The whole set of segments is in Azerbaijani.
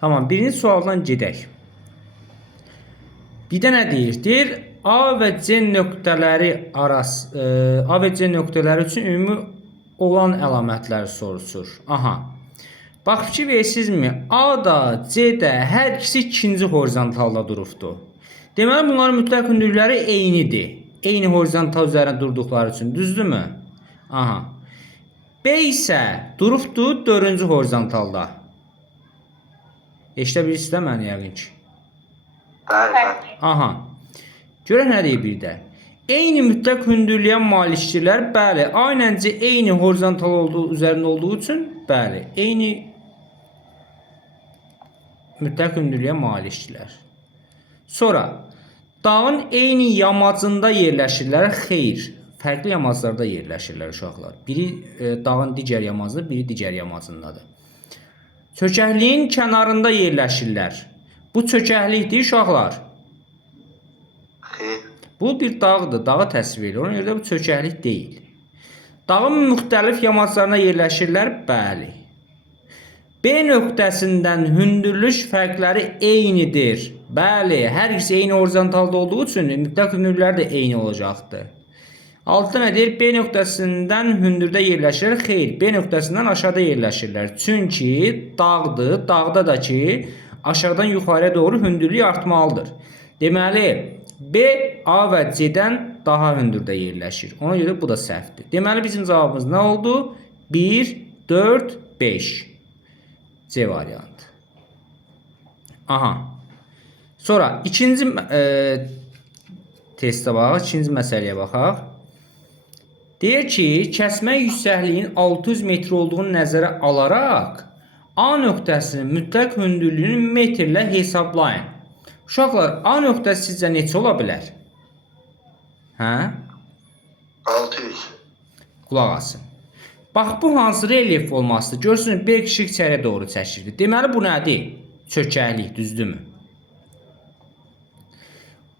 Tamam, birinci sualdan gedək. Bir də nə deyir? Deyir A və C nöqtələri A və C nöqtələri üçün ümumi olan əlamətləri soruşur. Aha. Bax, fikir verirsinizmi? A da, C də hər ikisi ikinci horizontalda durubdur. Deməli, bunların mütləq hündürlükləri eynidir. Eyni horizontal üzərində durduqları üçün, düzdürmü? Aha. B isə durubdur 4-cü horizontalda. Eşidə bilirsiniz də məni yəqin ki. Bəli. Aha. Görək nə deyir bir də. Eyni mütləq hündürlüyə malikdirlər. Bəli, aynən C eyni horizontal olduğu üzərində olduğu üçün, bəli, eyni mütləq hündürlüyə malikdirlər. Sonra dağın eyni yamacında yerləşirlər. Xeyr, fərqli yamaclarda yerləşirlər uşaqlar. Biri dağın digər yamacında, biri digər yamacındadır. Çökəkliyin kənarında yerləşirlər. Bu çökəklikdir uşaqlar. Xeyr. Bu bir dağdır, dağı təsvir edir. Ona görə də bu çökəklik deyil. Dağın müxtəlif yamaclarına yerləşirlər, bəli. B nöqtəsindən hündürlük fərqləri eynidir. Bəli, hər ikisi eyni horizontalda olduğu üçün mütləq hündürlükləri də eyni olacaqdır. Altı nə deyir? B nöqtəsindən hündürdə yerləşirlər. Xeyr, B nöqtəsindən aşağıda yerləşirlər. Çünki dağdır, dağda da ki, aşağıdan yuxarıya doğru hündürlük artmalıdır. Deməli, B, A və C-dən daha hündürdə yerləşir. Ona görə bu da səhvdir. Deməli, bizim cavabımız nə oldu? 1, 4, 5. C variantı. Aha. Sonra ikinci testə baxaq, ikinci məsələyə baxaq. Deyir ki, kəsmə yüksəkliyin 600 metr olduğunu nəzərə alaraq A nöqtəsinin mütləq hündürlüyünü metrlə hesablayın. Uşaqlar, A nöqtəsi sizcə neçə ola bilər? Hə? 600. Qulaq asın. Bax, bu hansı relyef olmasıdır? Görürsünüz, bir kişi içəriyə doğru çəkirdi. Deməli, bu nədir? Çökəklik, düzdürmü?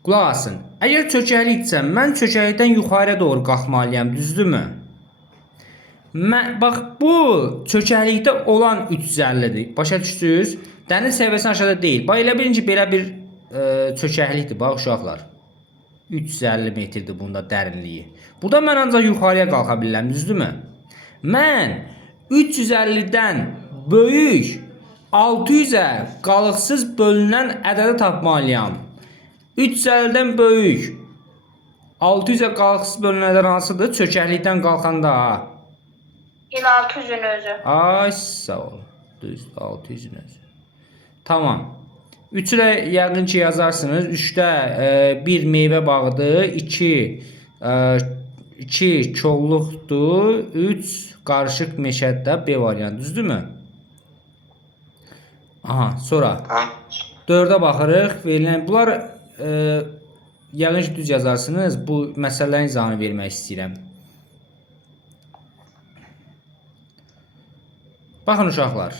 Qulaq asın. Əgər çökəkliksə, mən çökəklikdən yuxarıya doğru qalxmalıyam, düzdürmü? Bax, bu çökəklikdə olan 350-dir. Başa düşdünüz? Dəniz səviyyəsindən aşağıda deyil. Bax, elə bilin ki, belə bir çökəklikdir, bax uşaqlar. 350 metrdir bunda dərinliyi. Burada mən ancaq yuxarıya qalxa bilirəm, düzdürmü? Mən 350-dən böyük 600-ə qalıqsız bölünən ədədi tapmalıyam. 350-dən böyük 600-ə qalıqsız bölünən ədəd hansıdır? Çökəklikdən qalxanda. Yine 600'ün özü. Ay, sağ ol. Düz 600'ün özü. Tamam. 3'ü də yəqin ki yazarsınız. 3'də 1 meyvə bağıdır. 2 kolluqdur. 3 qarışıq meşədə B variantı. Düzdürmü? Aha, sonra 4'ə baxırıq. Verilən bunlar yəqin ki düz yazarsınız. Bu məsələlərin izahını vermək istəyirəm. Baxın uşaqlar.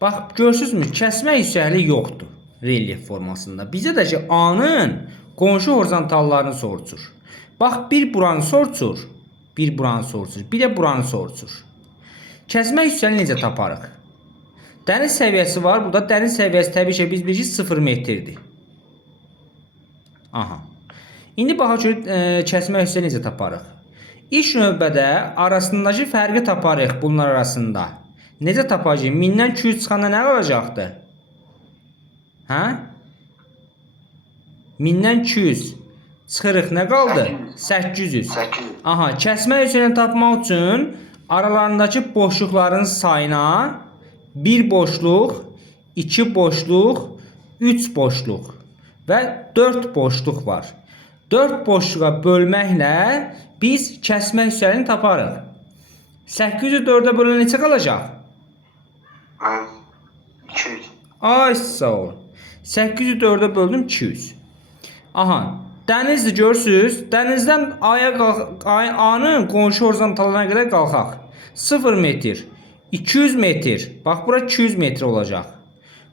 Bax, görürsünüzmü? Kəsmə yüksəkliyi yoxdur relyef formasında. Bizə də ki, A-nın qonşu horizontallarını soruşur. Bax, bir buranı soruşur, bir buranı soruşur, bir də buranı soruşur. Kəsmə yüksəkliyi necə taparıq? Dəniz səviyyəsi var. Burada dəniz səviyyəsi təbii ki, biz bilirik 0 metrdir. Aha. İndi baxaq ki, kəsmə yüksəkliyi necə taparıq? İlk növbədə arasındakı fərqi taparıq bunlar arasında. Necə tapacağıq? 1000-dən 200 çıxanda nə qalacaqdı? Hə? 1000-dən 200 çıxırıq, nə qaldı? 800. Aha, kəsmə yüksəkliyini tapmaq üçün aralarındakı boşluqların sayına 1 boşluq, 2 boşluq, 3 boşluq və 4 boşluq var. 4 boşluğa bölməklə biz kəsmə yüksəkliyini taparıq. 800'ü 4'ə bölünən neçə qalacaq? 200. Ay, sağ ol. 800'ü 4'ə böldüm 200. Aha, dənizdir, görürsünüz. Dənizdən A-nın qonşu horizontallarına qədər qalxaq. 0 metr, 200 metr. Bax, bura 200 metr olacaq.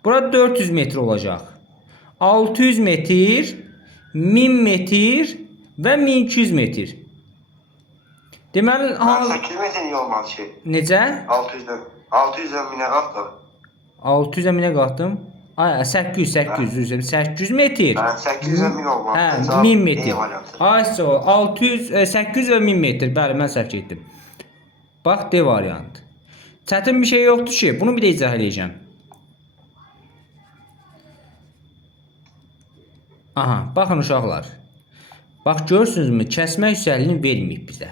Bura 400 metr olacaq. 600 metr, 1000 metr və 1200 metr. Deməli, 8 metr niyə olmaz ki? necə? 600'dən minə qalxdı. 600-ə minə qalxdım. Ay, 800 metr. 800'dən min olmaz. Hə, 1000 metr. E variantı. Ay, 600, 800 və 1000 metr. Bəli, mən səhv etdim. Bax, D variantı. Çətin bir şey yoxdur ki, bunu bir də izah edəcəm. Aha, baxın uşaqlar. Bax, görürsünüzmü? Kəsmə yüksəkliyini verməyib bizə.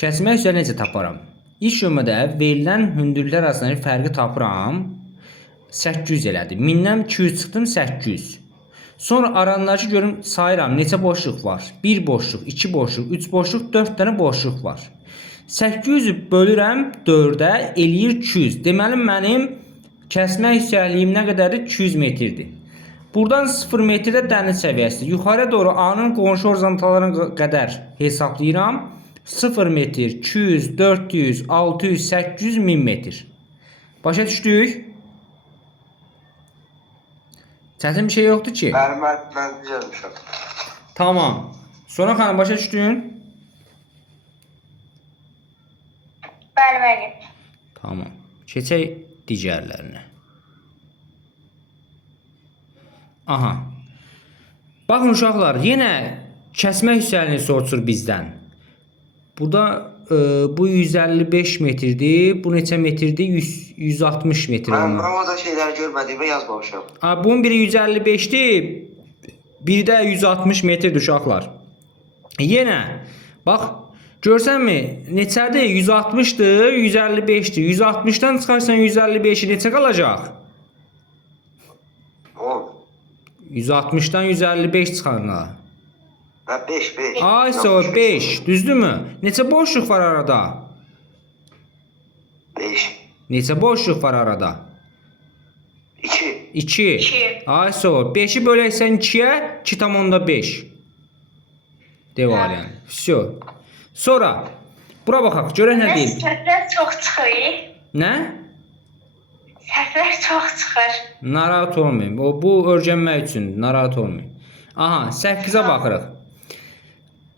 Kəsmə yüksəkliyini necə taparam? İlk növbədə verilən hündürlüklər arasındakı fərqi tapıram. 800 elədi. 1000-dən 200 çıxdım, 800. Sonra aranlardakı görüm sayıram neçə boşluq var. 1 boşluq, 2 boşluq, 3 boşluq, 4 dənə boşluq var. 800'ü bölürəm 4-ə, eləyir 200. Deməli mənim kəsmə yüksəkliyim nə qədərdir? 200 metrdir. Buradan 0 metrdə dəniz səviyyəsidir. Yuxarıya doğru A-nın qonşu horizontallarına qədər hesablayıram. 0 metr, 200, 400, 600, 800, 1000 metr. Başa düşdük? Çətin bir şey yoxdur ki. Mən düzəlmişəm. Tamam. Sonra xanım başa düşdün? Bəli, müəllim. Tamam. Keçək digərlərinə. Aha. Baxın uşaqlar, yenə kəsmə yüksəkliyini soruşur bizdən. Burada bu 155 metrdir. Bu neçə metrdir? 160 metr Mən olmalı. orada şeyləri görmədiyimə yazmamışam. Bunun biri 155'dir. Biri də 160 metrdir uşaqlar. Yenə bax, görsənmi? Neçədir? 160'dır, 155'dir. 160'dan çıxarsan 155'i neçə qalacaq? 10. 160'dan 155 çıxarına. Və 5. Ay, so 5. Düzdürmü? Neçə boşluq var arada? 5. Neçə boşluq var arada? 2. 2. İki. Ay, so 5'i böləksən 2'yə 2,5. D variantı. Всё. Sonra bura baxaq, görək nə deyir. Səhvlər çox çıxır. Nə? Səhvlər çox çıxır. Narahat olmayın. Bu öyrənmək üçündür. Narahat olmayın. Aha, 8'ə baxırıq.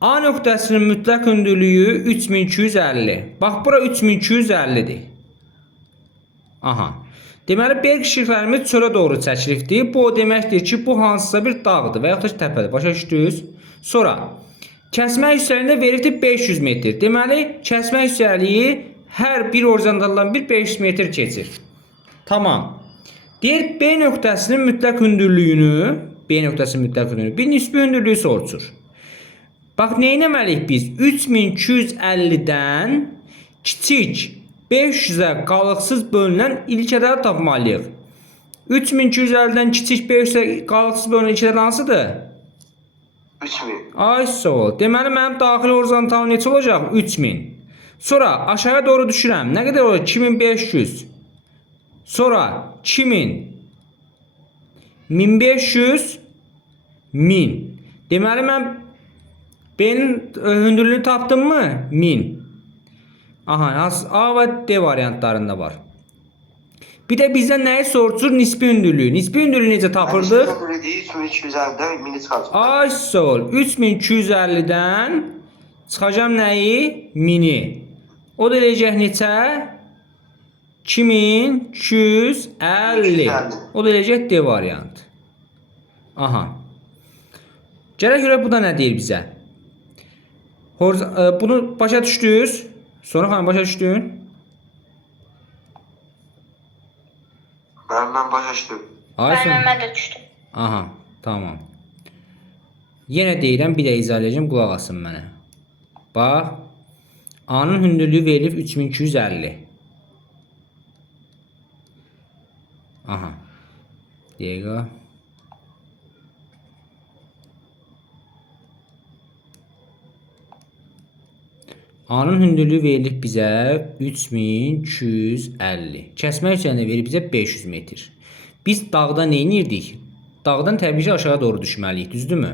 A nöqtəsinin mütləq hündürlüyü 3250. Bax, bura 3250'dir. Aha. Deməli, berg şirklərimiz çölə doğru çəkilibdir. Bu o deməkdir ki, bu hansısa bir dağdır və yaxud da təpədir. Başa düşdünüz? Sonra kəsmə yüksəkliyində verildi 500 metr. Deməli, kəsmə yüksəkliyi hər bir horizontaldan 500 metr keçir. Tamam. Deyir, B nöqtəsinin mütləq hündürlüyünü, bir nisbi hündürlüyü soruşur. Bax, nə etməliyik biz? 3250'dən kiçik 500'ə qalıqsız bölünən ilk ədəd tapmalıyıq. 3250'dən kiçik 500'ə qalıqsız bölünən ilk ədəd hansıdır? 3000. Ay, sol. Deməli, mənim daxili horizontal neçə olacaq? 3000. Sonra aşağıya doğru düşürəm. Nə qədər olur? 2500. Sonra 2000. 1500. 1000. Deməli, mən B'nin hündürlüğünü tapdım mı? 1000. Aha, A ve D variantlarında var. Bir de bizden neyi soruşur? Nisbi hündürlüğü. Nisbi hündürlüğü necə tapırdıq? 3250'dən 1000'i çıxartdım. Ay, sol. 3250'dən çıxacam nəyi? 1000'i. O da eləyəcək neçə? 2250. O da eləyəcək D variantı. Aha. Gələk görək bu da nə deyir bizə? Bunu başa düşdünüz? Sonra xanım başa düşdün? Mən başa düşdüm. Mən də düşdüm. Aha, tamam. Yenə deyirəm, bir də izah edəcəm, qulaq asın mənə. Bax, A'nın hündürlüyü verilib 3250. Aha. Dəqiqə. A'nın hündürlüyü verilib bizə 3250. Kəsmə yüksəkliyini verib bizə 500 metr. Biz dağda nə edirdik? Dağdan təbii ki aşağı doğru düşməliyik, düzdürmü?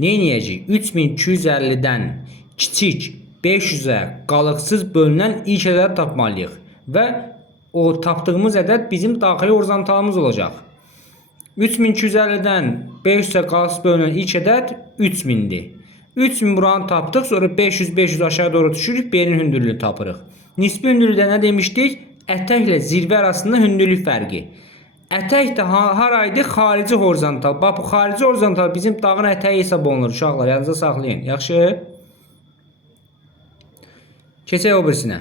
Nə edəcəyik? 3250'dən kiçik 500'ə qalıqsız bölünən ilk ədəd tapmalıyıq və o tapdığımız ədəd bizim daxili horizontalımız olacaq. 3250'dən 500'ə qalıqsız bölünən ilk ədəd 3000'dir. 3000 buranı tapdıq. Sonra 500 aşağı doğru düşürük. B-nin hündürlüyünü tapırıq. Nisbi hündürlükdə nə demişdik? Ətəklə zirvə arasında hündürlük fərqi. Ətək də haraydı? Xarici horizontal. Bax bu xarici horizontal bizim dağın ətəyi hesab olunur uşaqlar. Yadınızda saxlayın. Yaxşı? Keçək o birisinə.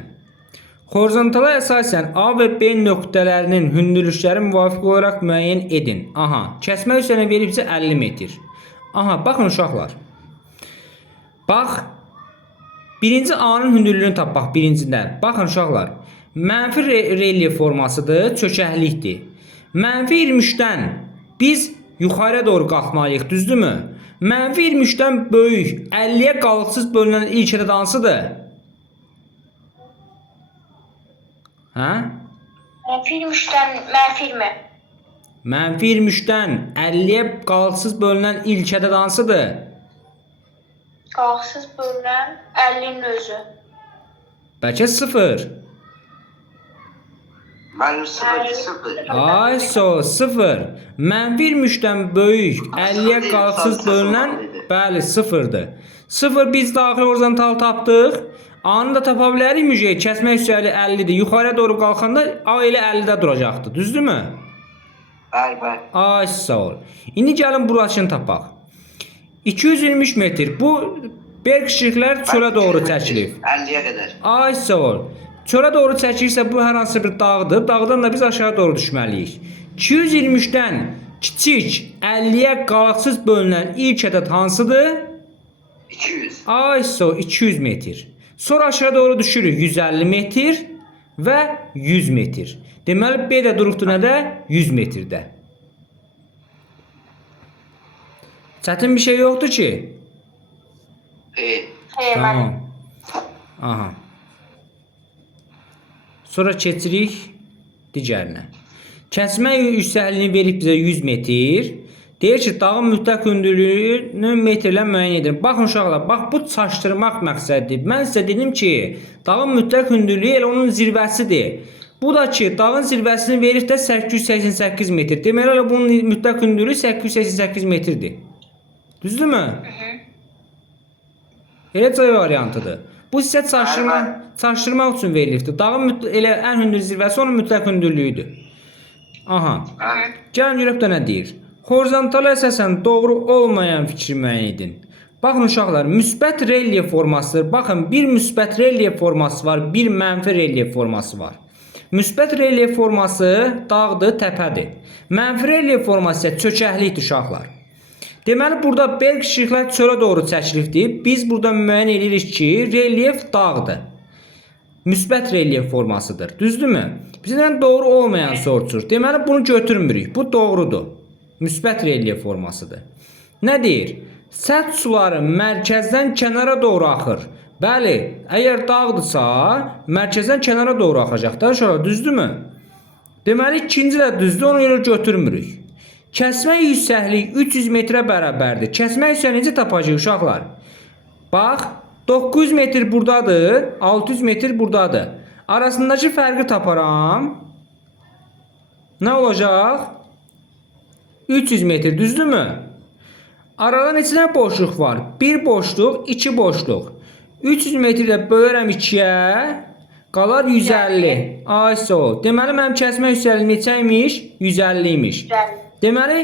Horizontala əsasən A və B nöqtələrinin hündürlükləri müvafiq olaraq müəyyən edin. Aha, kəsmə üstünə verib bizə 50 metr. Aha, baxın uşaqlar. Bax, birinci A-nın hündürlüyünü tap, bax birincidən. Baxın uşaqlar, mənfi relyef formasıdır, çökəklikdir. Mənfi 23-dən biz yuxarıya doğru qalxmalıyıq, düzdürmü? Mənfi 23-dən böyük, 50-yə qalıqsız bölünən ilk ədəd hansıdır? Hə? Mənfi 23-dən mənfi 20. Mənfi 23-dən 50-yə qalıqsız bölünən ilk ədəd hansıdır? Qalxsız bölünən 50-nin özü. Bəlkə 0. Mənim 0. Ay, 0. Mənfi 23-dən böyük, 50-yə qalıqsız bölünən, bəli, 0-dır. 0 biz daxil horizontal tapdıq. A-nı da tapa bilərik müjəyə. Kəsmə üstəli 50-dir. Yuxarıya doğru qalxanda A elə 50-də duracaqdır. Düzdürmü? Bəli. Ay, sağ ol. İndi gəlin burasını tapaq. 223 metr. Bu berkşiklər çölə doğru çəkilib. 50-yə qədər. Ay, sağ ol. Çölə doğru çəkilirsə bu hər hansı bir dağdır. Dağdan da biz aşağı doğru düşməliyik. 223-dən kiçik 50-yə qalıqsız bölünən ilk ədəd hansıdır? 200. Ay, sağ ol, 200 metr. Sonra aşağı doğru düşürük 150 metr və 100 metr. Deməli B də duruqdur nədə? 100 metrdə. Çətin bir şey yoxdur ki. Xeyr, Tamam. Aha. Sonra keçirik digərinə. Kəsmə yüksəkliyini verib bizə 100 metr. Deyir ki, dağın mütləq hündürlüyünü metrlə müəyyən edin. Baxın uşaqlar, bax bu çaşdırmaq məqsədidir. Mən sizə dedim ki, dağın mütləq hündürlüyü elə onun zirvəsidir. Bu da ki, dağın zirvəsini verib də 888 metr. Deməli, elə bunun mütləq hündürlüyü 888 metrdir. Düzdürmü? Elə C variantıdır. Bu sizə çaşdırmaq üçün verilibdir. Dağın elə ən hündür zirvəsi onun mütləq hündürlüyüdür. Aha. Gəlin görək də nə deyir. Horizontala əsasən doğru olmayan fikri müəyyən edin. Baxın uşaqlar, müsbət relyef formasıdır. Baxın, bir müsbət relyef forması var, bir mənfi relyef forması var. Müsbət relyef forması dağdır, təpədir. Mənfi relyef forması isə çökəklikdir uşaqlar. Deməli, burada berkşiklər çölə doğru çəkilibdir. Biz burada müəyyən edirik ki, relyef dağdır. Müsbət relyef formasıdır. Düzdürmü? Bizdən doğru olmayan soruşur. Deməli, bunu götürmürük. Bu doğrudur. Müsbət relyef formasıdır. Nə deyir? Səth suları mərkəzdən kənara doğru axır. Bəli, əgər dağdırsa, mərkəzdən kənara doğru axacaq da, uşaqlar, düzdürmü? Deməli, ikinci də düzdür, onu görə götürmürük. Kəsmə yüksəklik 300 metrə bərabərdir. Kəsmə yüksəkliyi tapacağıq uşaqlar. Bax, 900 metr buradadır, 600 metr buradadır. Arasındakı fərqi taparam. Nə olacaq? 300 metr, düzdürmü? Arada neçə boşluq var? 1 boşluq, 2 boşluq. 300 metrdə bölərəm 2-yə, qalar 150. Ay, sağ ol. Deməli, mənim kəsmə yüksəkliyi neçə imiş? 150 imiş. Deməli,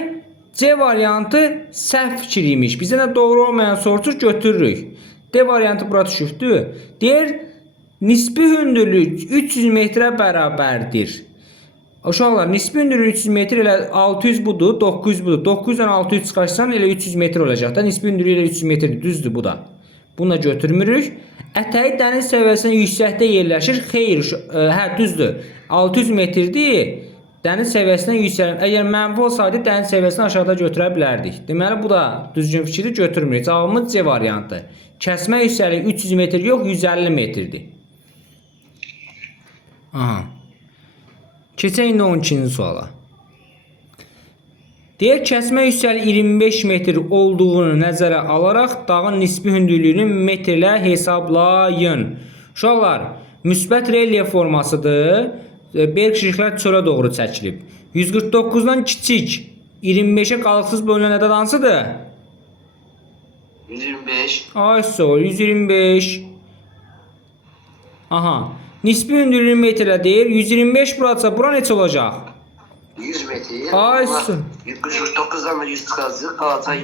C variantı səhv fikir imiş. Bizə də doğru olmayan soruşur, götürürük. D variantı bura düşübdür. Deyir, nisbi hündürlük 300 metrə bərabərdir. Uşaqlar, nisbi hündürlük 300 metr elə 600 budur, 900 budur. 900-dən 600 çıxarsan elə 300 metr olacaq da. Nisbi hündürlük elə 300 metrdir, düzdür bu da. Bunu da götürmürük. Ətəyi dəniz səviyyəsindən yüksəkdə yerləşir. Xeyr, hə, düzdür. 600 metrdir. Dəniz səviyyəsindən yüksəlir. Əgər mənfi olsaydı, dəniz səviyyəsindən aşağıda götürə bilərdik. Deməli, bu da düzgün fikri götürmürük. Cavabımız C variantı. Kəsmə yüksəkliyi 300 metr yox, 150 metrdir. Aha. Keçək indi 12-ci suala. Deyək, kəsmə yüksəkliyi 25 metr olduğunu nəzərə alaraq dağın nisbi hündürlüyünü metrlə hesablayın. Uşaqlar, müsbət relyef formasıdır. Berkşiklər çölə doğru çəkilib. 149-dan kiçik 25-ə qalıqsız bölünən ədəd hansıdır? 125. Ay sol 125. Aha. Nisbi hündürlüğü metrlə deyir. 125 burası. Bura neçə olacaq? 100 metre. Ay, Ulan, su. 149'dan da 100 çıkaracak. Kalacak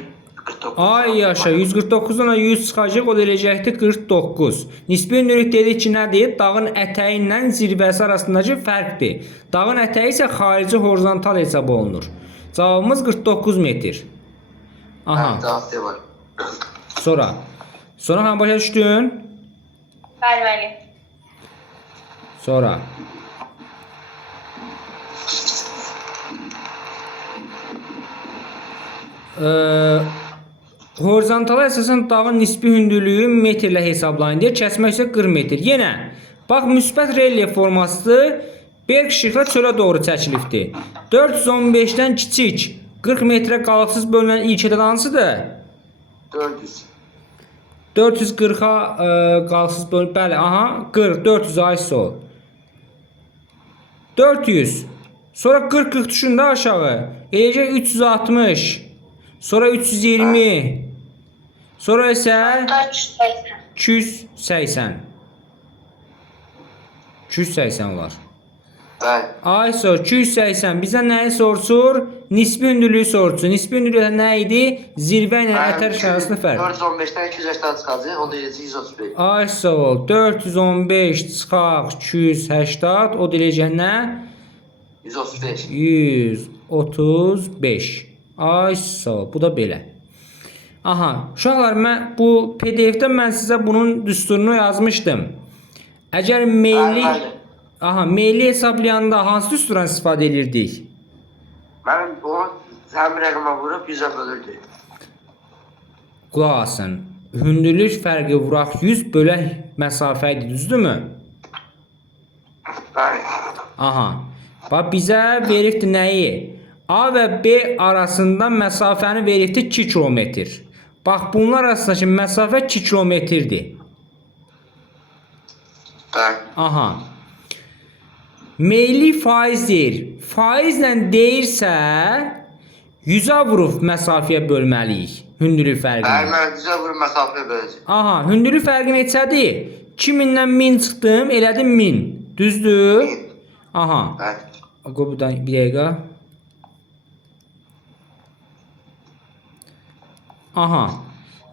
49. Ay yaşa 149-dan 100 çıxacaq, o da eləyəcəkdir 49. Nisbi hündürlük dedik ki, nədir? Dağın ətəyi ilə zirvəsi arasındakı fərqdir. Dağın ətəyi isə xarici horizontal hesab olunur. Cavabımız 49 metr. Aha. Daha var. Sonra. Sonra xanım başa düşdün? Bəli, bəli. Sonra. Horizontala əsasən dağın nisbi hündürlüyü metrlə hesablayın deyə kəsmək isə 40 metr. Yenə bax müsbət relyef formasıdır. Berg şıxla çölə doğru çəkilibdir. 415-dən kiçik 40 metrə qalıqsız bölünən ilk ədəd hansıdır? 400. 440-a qalıqsız bölünən, bəli, aha, 40, 400 ay sol. 400. Sonra 40 düşün də aşağı. Eləcək 360. Sonra 320. Sonra isə 280. 280 olar. Bəli. Ay sor 280 bizə nəyi soruşur? Nisbi hündürlüyü soruşur. Nisbi hündürlüyü nə idi? Zirvə ilə ətər arasında fərq. 415'ten 280 çıkacak. O da 135. Ay sor 415 çıxaq 280 o deyəcək nə? 135. 135. Ay sor bu da belə. Aha, uşaqlar bu PDF-də mən sizə bunun düsturunu yazmışdım. Əgər meyli aha, meyli hesablayanda hansı düsturdan istifadə edirdik? Ben o hem rəqəmə vurub 100'e bölürdü. Qulaq asın. Hündürlük fərqi vuraq 100 bölək məsafə idi, düzdürmü? Bəli. Aha. Bax bizə veribdi nəyi? A və B arasında məsafəni veribdi 2 kilometr. Bax bunlar arasındakı məsafə 2 kilometrdir. Bəli. Aha. Meyli faiz deyir. Faizlə deyirsə 100-ə vurub məsafəyə bölməliyik. Hündürlük fərqini. Bəli, mən 100'e vurub məsafə böləcəm. Aha, hündürlük fərqi neçədir? 2000-dən 1000 çıxdım, elədim 1000. Düzdür? Aha. Bəli. Buradan bir dəqiqə. Aha.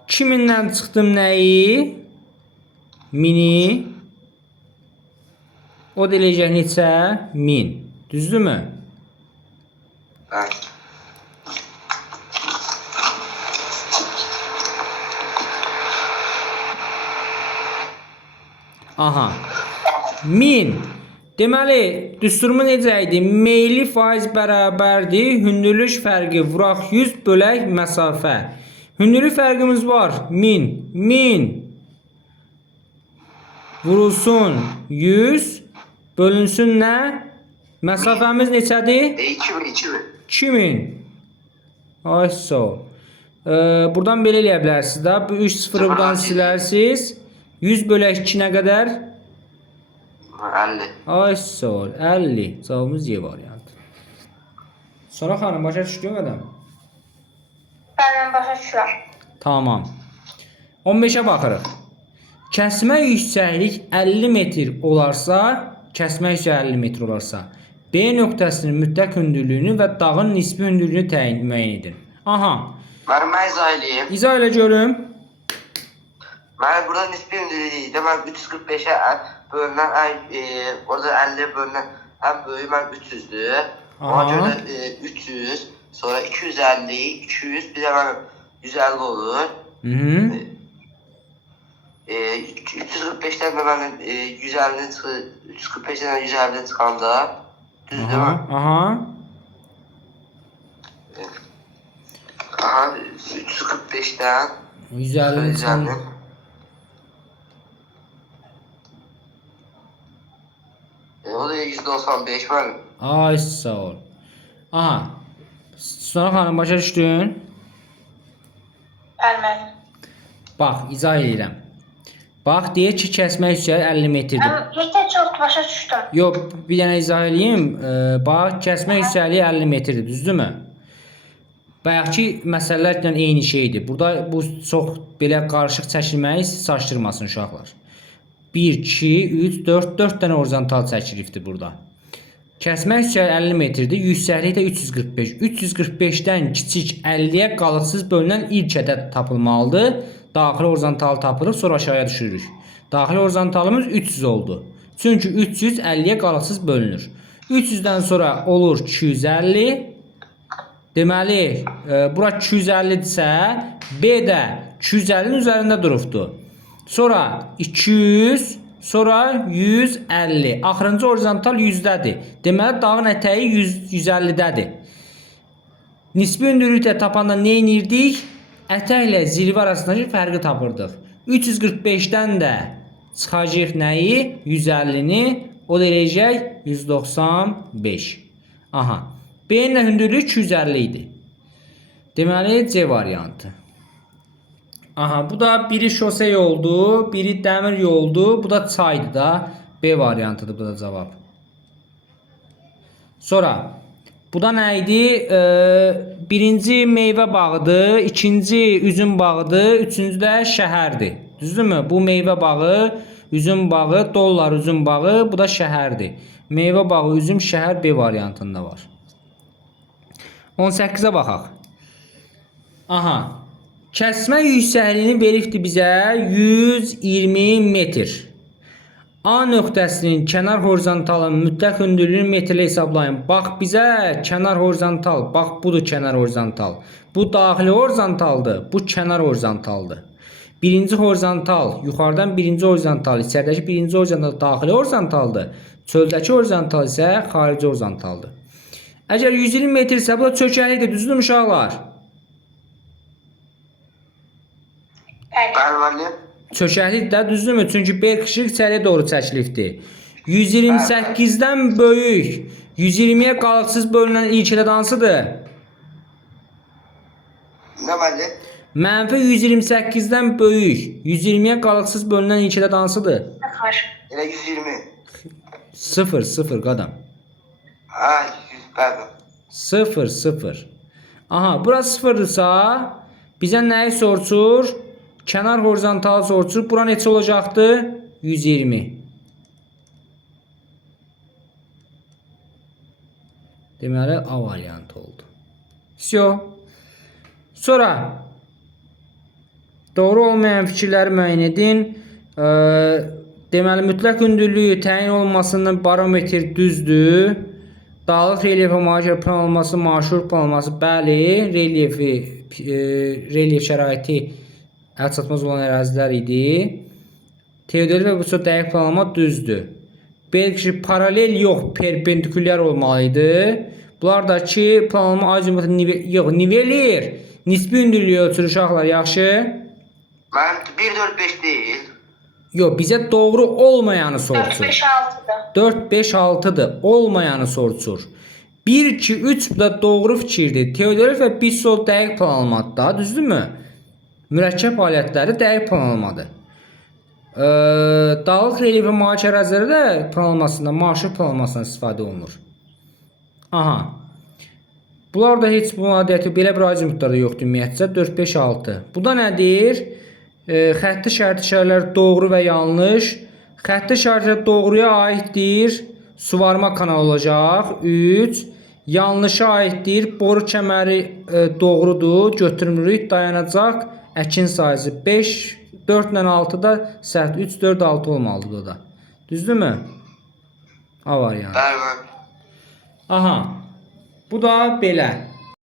2000-dən çıxdım nəyi? 1000-i. O da eləyəcək neçə? 1000. Düzdürmü? Bəli. Aha. 1000. Deməli, düsturumu necə idi? Meyli faiz bərabərdir. Hündürlük fərqi vuraq 100 bölək məsafə. Hündürlük fərqimiz var. 1000. 1000. Vurulsun 100. Bölünsün nə? Məsafəmiz neçədir? 2000, 2000. 2000. Ay sağ ol. Buradan belə eləyə bilərsiniz də. Bu 3 sıfırı buradan silərsiniz. 100 bölək 2 nə qədər? 50. Ay sağ ol. 50. Cavabımız Y variantı. Sonra xanım başa düşdün adam? Bəli, başa düşürəm. Tamam. 15'e baxırıq. Kəsmə yüksəklik 50 metr olarsa, kəsmə yüksəklik 50 metr olarsa, B nöqtəsinin mütləq hündürlüyünü və dağın nisbi hündürlüyünü müəyyən edin. Aha. Mən izah edeyim. İzah elə görüm. Mən burada nisbi hündürlüyü də mən 345'e bölünən, orada 50 bölünən ən böyük mən 300'dür. Ona görə 300, sonra 250, 200, bir də mən 150 olur. 345'ten de ben 150'den çıkı, 345'ten 150'den çıkanda düz değil mi? Aha. Aha 345'ten 150 çıxan. O da 195 var. Ay sağ ol. Aha. Sonra xanım başa düşdün? Bəli, bəli. Bax, izah edirəm. Bax, deyək ki, kəsmə yüksəyi 50 metrdir. Yetə çox başa düşdüm. Yox, bir dənə izah edeyim. Bax, kəsmə yüksəkliyi 50 metrdir, düzdürmü? Bayaqki məsələlərlə eyni şeydir. Burada bu çox belə qarışıq çəkilməyi saçdırmasın uşaqlar. 1, 2, 3, 4, 4 dənə horizontal çəkilibdir burada. Kəsmək üçün 50 metrdir. Yüksəklik də 345. 345-dən kiçik 50-yə qalıqsız bölünən ilk ədəd tapılmalıdır. Daxili horizontalı tapırıq, sonra aşağıya düşürürük. Daxili horizontalımız 300 oldu. Çünki 300 50-yə qalıqsız bölünür. 300-dən sonra olur 250. Deməli, bura 250-dirsə, B də 250-nin üzərində durubdur. Sonra 200, sonra 150. Axırıncı horizontal 100-dədir. Deməli, dağın ətəyi 150-dədir. Nisbi hündürlükdə tapanda nə edirdik? Ətəklə zirvə arasındakı fərqi tapırdıq. 345-dən də çıxacaq nəyi? 150-ni, o da eləyəcək 195. Aha. B-nin hündürlüyü 250 idi. Deməli, C variantı. Aha, bu da biri şose yoldu, biri dəmir yoldu, bu da çaydı da. B variantıdır bu da cavab. Sonra, bu da nə idi? Birinci meyvə bağıdır, ikinci üzüm bağıdır, üçüncü də şəhərdir. Düzdürmü? Bu meyvə bağı, üzüm bağı, dollar üzüm bağı, bu da şəhərdir. Meyvə bağı, üzüm, şəhər B variantında var. 18-ə baxaq. Aha. Kəsmə yüksəkliyini veribdir bizə 120 metr. A nöqtəsinin kənar horizontalın mütləq hündürlüyünü metrlə hesablayın. Bax bizə kənar horizontal, bax budur kənar horizontal. Bu daxili horizontaldır, bu kənar horizontaldır. Birinci horizontal, yuxarıdan birinci horizontal, içəridəki birinci horizontal daxili horizontaldır. Çöldəki horizontal isə xarici horizontaldır. Əgər 120 metr isə bu da çökəklikdir, düzdür uşaqlar? Bəli. Çökəklik də düzdürmü? Çünki B qışıq içəriyə doğru çəkilibdir. 128-dən böyük, 120-yə qalıqsız bölünən ilk ədəd hansıdır? Nə bəli? Mənfi 128-dən böyük, 120-yə qalıqsız bölünən ilk ədəd hansıdır? Elə 120. 0, 0 qadam. Ha, 100 bəli. 0, 0. Aha, burası 0-dırsa, bizə nəyi soruşur? Kənar horizontalı soruşur. Bura neçə olacaqdı? 120. Deməli, A variantı oldu. Всё. Sonra doğru olmayan fikirləri müəyyən edin. Deməli, mütləq hündürlüyü təyin olmasının barometr düzdür. Dağlıq relyefə mahiyyət plan olması, marşrut plan olması, bəli, relyef şəraiti əlçatmaz olan ərazilər idi. Teodorik və bu çox dəqiq planlama düzdür. Belki paralel yox, perpendikulyar olmalıydı. Bunlardakı planlama azimutu nivellir. Nisbi hündürlüyü ölçür uşaqlar, yaxşı? Mənim 1-4-5 deyil. Yox, bizə doğru olmayanı soruşur. 4-5-6'da. 4-5-6'dır. Olmayanı soruşur. 1-2-3 bu da doğru fikirdir. Teodorik və Bissol dəqiq planlamadır da, düzdürmü? Mürəkkəb alətləri dəqiq planlamadır. Dağlıq relyefə malik ərazilərdə də planlamasında, marşrut planlamasından istifadə olunur. Aha. Bunlar da heç bu adəti belə bir azimutlarda yoxdur ümumiyyətcə. 4-5-6. Bu da nədir? Xətti şərti işarələr doğru və yanlış. Xətti işarələr doğruya aiddir. Suvarma kanalı olacaq. 3. Yanlışa aiddir. Boru kəməri doğrudur. Götürmürük. Dayanacaq. Əkin sayısı 5. 4 ilə 6 da səhv. 3, 4, 6 olmalıdır bu da. Düzdürmü? A variantı. Bəli. Aha. Bu da belə.